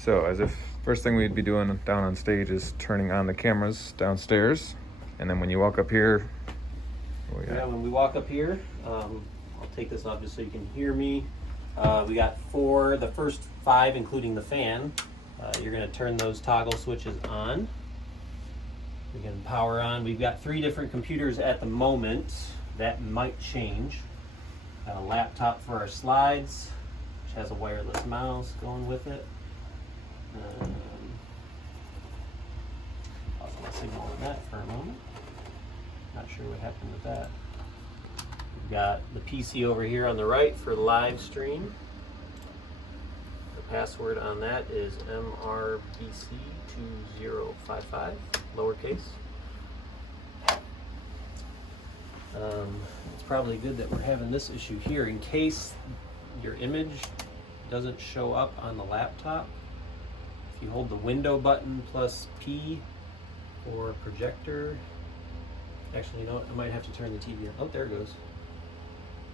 So, as if first thing we'd be doing down on stage is turning on the cameras downstairs, and then when you walk up here, when we walk up here, I'll take this off just so you can hear me. We got the first 5, including the fan. You're going to turn those toggle switches on. We can power on. We've got 3 different computers at the moment. That might change. Got a laptop for our slides, which has a wireless mouse going with it. Pause my signal on that for a moment. Not sure what happened with that. We've got the PC over here on the right for live stream. The password on that is MRBC2055, lowercase. It's probably good that we're having this issue here in case your image doesn't show up on the laptop. If you hold the window button plus P or projector, actually, you know what? I might have to turn the TV on. Oh, there it goes.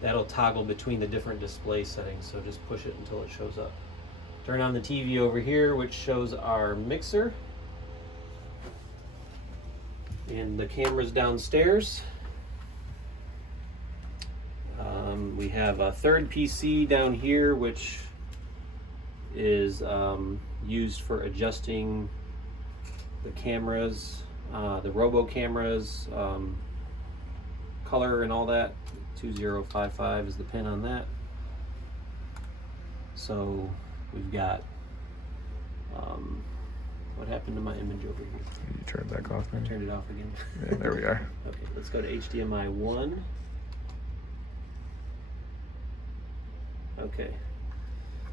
That'll toggle between the different display settings, so just push it until it shows up. Turn on the TV over here, which shows our mixer. And the cameras downstairs. We have a third PC down here, which is used for adjusting the cameras, the robo cameras, color and all that. 2055 is the pin on that. So we've got, what happened to my image over here? You turn it back off, man. I turned it off again. Yeah, there we are. Okay, let's go to HDMI 1. Okay,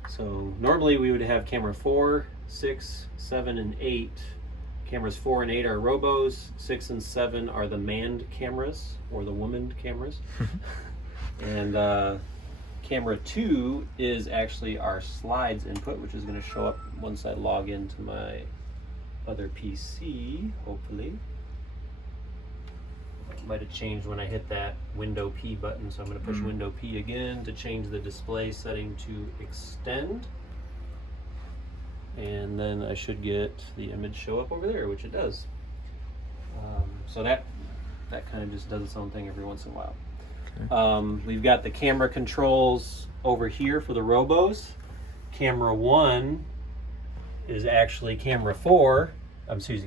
so normally we would have camera 4, 6, 7, and 8. Cameras 4 and 8 are robos, 6 and 7 are the manned cameras, or the woman cameras. And camera 2 is actually our slides input, which is going to show up once I log into my other PC, hopefully. Might have changed when I hit that window P button, so I'm going to push window P again to change the display setting to extend. And then I should get the image show up over there, which it does. So that kind of just does its own thing every once in a while. Okay. We've got the camera controls over here for the robos. Camera 1 is actually camera 4.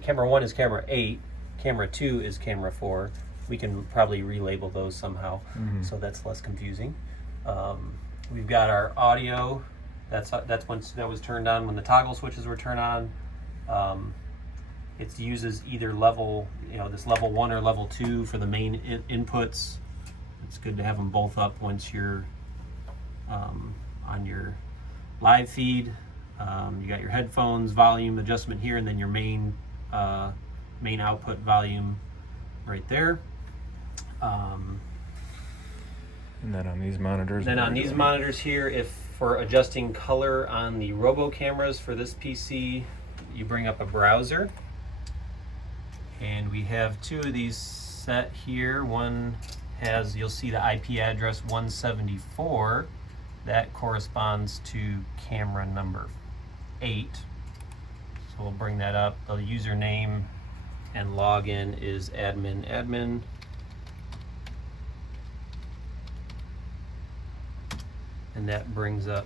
Camera 1 is camera 8. Camera 2 is camera 4. We can probably relabel those somehow, so that's less confusing. We've got our audio. That's once that was turned on when the toggle switches were turned on. It uses either level, this level 1 or level 2 for the main inputs. It's good to have them both up once you're on your live feed. You got your headphones volume adjustment here, and then your main output volume right there. And then on these monitors. Then on these monitors here, if for adjusting color on the robo cameras for this PC, you bring up a browser. And we have 2 of these set here. One has, you'll see the IP address 174. That corresponds to camera number 8. So we'll bring that up. The username and login is admin. And that brings up,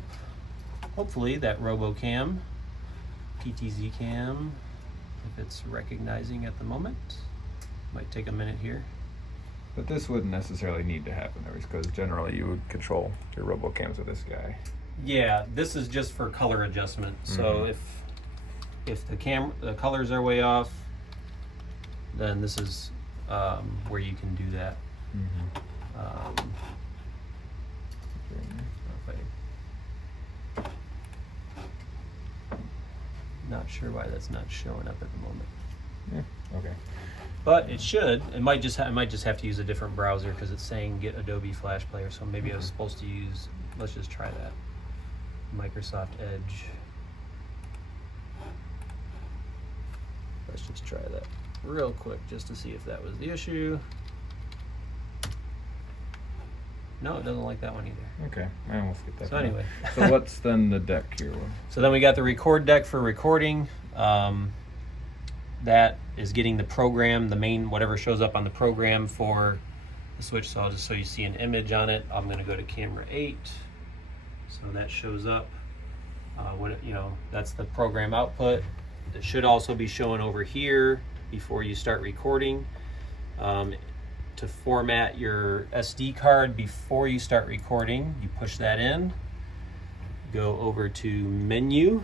hopefully, that RoboCam, PTZ cam, if it's recognizing at the moment. Might take a minute here. But this wouldn't necessarily need to happen, because generally you would control your RoboCams with this guy. Yeah, this is just for color adjustment. So if the colors are way off, then this is where you can do that. Not sure why that's not showing up at the moment. Yeah. Okay. But it should. I might just have to use a different browser because it's saying get Adobe Flash Player. So maybe I was supposed to use. Let's just try that. Microsoft Edge. Let's just try that real quick just to see if that was the issue. No, it doesn't like that one either. Okay, I almost get that. So one. anyway. So what's then the deck here? So then we got the record deck for recording. That is getting the program, the main, whatever shows up on the program for the switch. So I'll just so you see an image on it. I'm going to go to camera 8. So that shows up. That's the program output. It should also be showing over here before you start recording. To format your SD card before you start recording, you push that in. Go over to menu.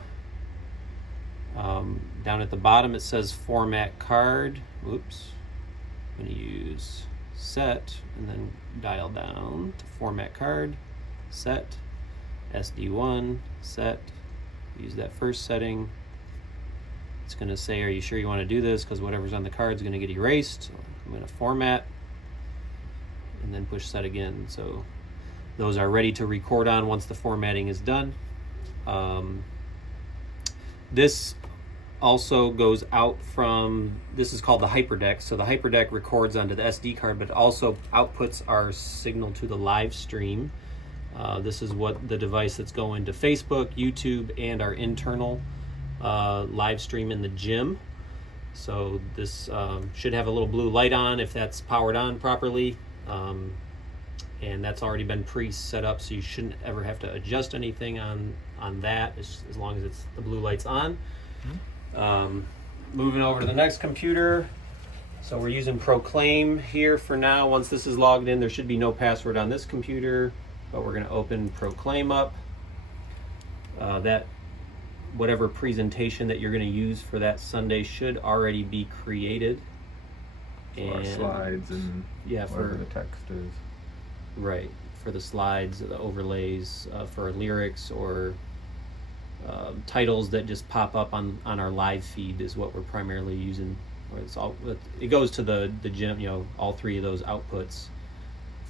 Down at the bottom it says format card. Oops. I'm going to use set and then dial down to format card, set, SD1, set. Use that first setting. It's going to say, are you sure you want to do this? Because whatever's on the card is going to get erased. So I'm going to format and then push set again. So those are ready to record on once the formatting is done. This also goes out from, this is called the hyperdeck. So the hyperdeck records onto the SD card, but also outputs our signal to the live stream. This is what the device that's going to Facebook, YouTube, and our internal live stream in the gym. So this should have a little blue light on if that's powered on properly. And that's already been pre-set up, so you shouldn't ever have to adjust anything on that as long as the blue light's on. Moving over to the next computer. So we're using Proclaim here for now. Once this is logged in, there should be no password on this computer, but we're going to open Proclaim up. That whatever presentation that you're going to use for that Sunday should already be created. And slides and whatever the text is. Right, for the slides, the overlays, for lyrics or titles that just pop up on our live feed is what we're primarily using. It goes to the gym, all three of those outputs,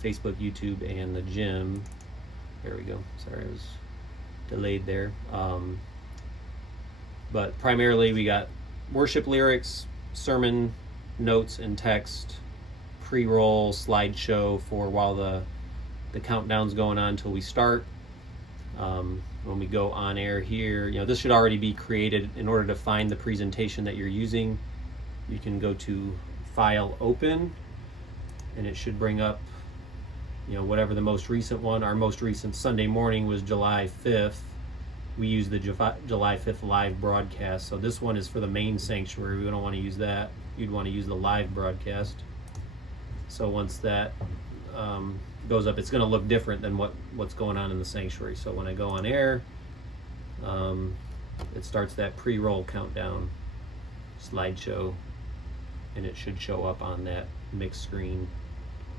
Facebook, YouTube, and the gym. There we go. Sorry, I was delayed there. But primarily we got worship lyrics, sermon notes and text, pre-roll, slideshow for while the countdown's going on until we start. When we go on air here, this should already be created. In order to find the presentation that you're using, you can go to File, Open, and it should bring up, whatever the most recent one. Our most recent Sunday morning was July 5th. We use the July 5th live broadcast. So this one is for the main sanctuary. We don't want to use that. You'd want to use the live broadcast. So once that goes up, it's going to look different than what's going on in the sanctuary. So when I go on air, it starts that pre-roll countdown slideshow, and it should show up on that mixed screen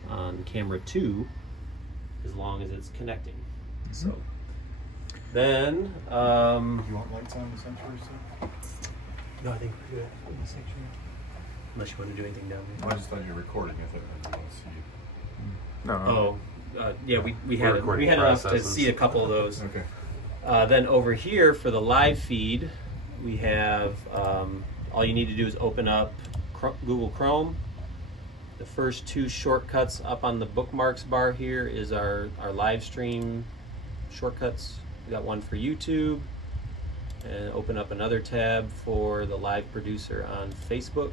on camera 2 as long as it's connecting. So then you want lights on the sanctuary still? no, I think we're good in the sanctuary. Unless you want to do anything down there. I just thought you were recording. I thought I didn't want to see it. No. Yeah, we had enough to see a couple of those. Okay. Then over here for the live feed, we have all you need to do is open up Google Chrome. The first two shortcuts up on the bookmarks bar here is our live stream shortcuts. We got one for YouTube, and open up another tab for the live producer on Facebook.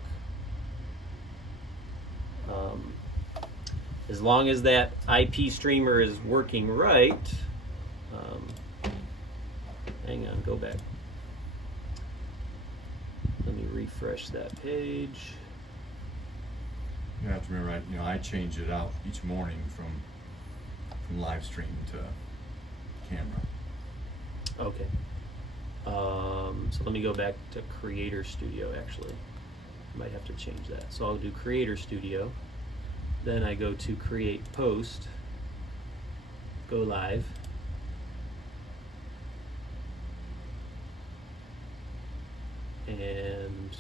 As long as that IP streamer is working right, hang on, go back. Let me refresh that page. You have to remember, I change it out each morning from live stream to camera. Okay. So let me go back to Creator Studio, actually. I might have to change that. So I'll do Creator Studio. Then I go to Create Post, go live. And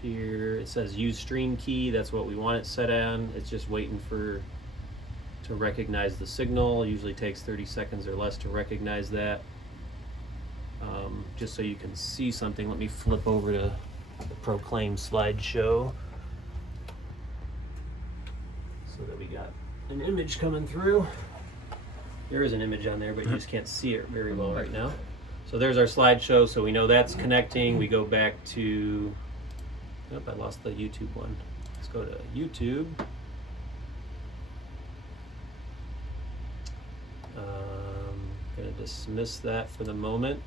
here it says use stream key. That's what we want it set on. It's just waiting to recognize the signal. It usually takes 30 seconds or less to recognize that. Just so you can see something, let me flip over to the Proclaim slideshow so that we got an image coming through. There is an image on there, but you just can't see it very well right now. So there's our slideshow, so we know that's connecting. We go back to, oh, I lost the YouTube one. Let's go to YouTube. Going to dismiss that for the moment.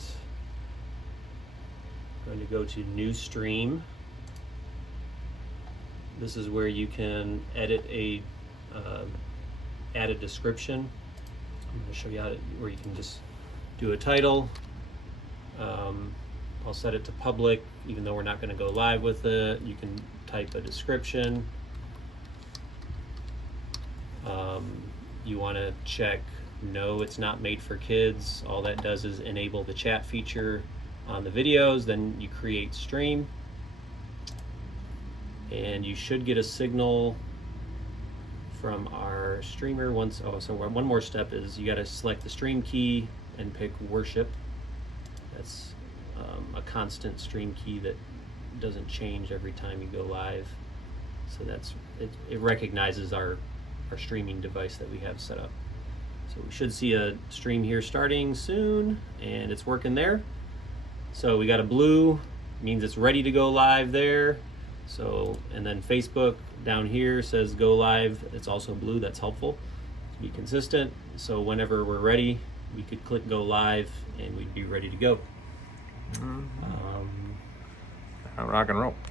Going to go to new stream. This is where you can edit a add a description. I'm going to show you how to, where you can just do a title. I'll set it to public, even though we're not going to go live with it. You can type a description. You want to check no, it's not made for kids. All that does is enable the chat feature on the videos. Then you create stream, and you should get a signal from our streamer once. Oh, so one more step is you got to select the stream key and pick worship. That's a constant stream key that doesn't change every time you go live. So that's it recognizes our streaming device that we have set up. So we should see a stream here starting soon, and it's working there. So we got a blue, means it's ready to go live there. So, and then Facebook down here says go live. It's also blue, that's helpful to be consistent. So whenever we're ready, we could click go live and we'd be ready to go. Rock and roll.